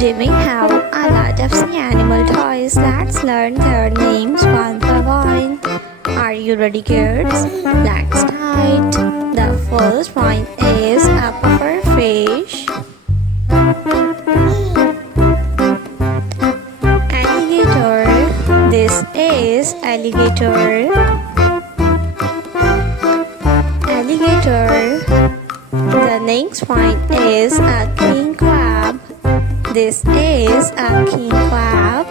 Today we have a lot of sea animal toys. Let's learn their names one by one. Are you ready, kids? Let's start. The first one is a puffer fish. Alligator. This is alligator. Alligator. The next one is a king crab. This is a king crab.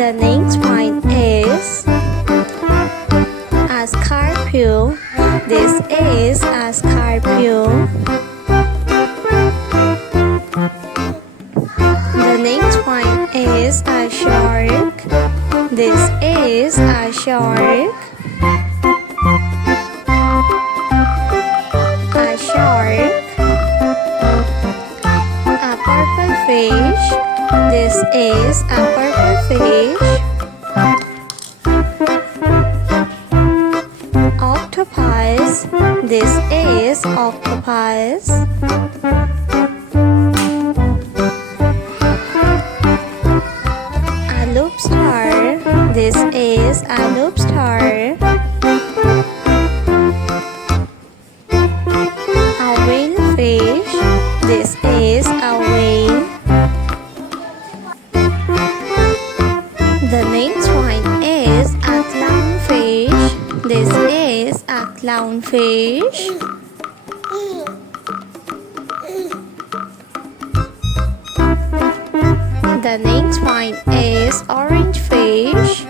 The next one is a scorpio. This is a scorpio. The next one is a shark. This is a shark. A shark. A purple fish. This is a purple fish. Octopus. This is octopus. A lobster. This is a lobster. A whale fish. This is a whale. The next one is a clownfish. This is a clownfish. The next one is orange fish.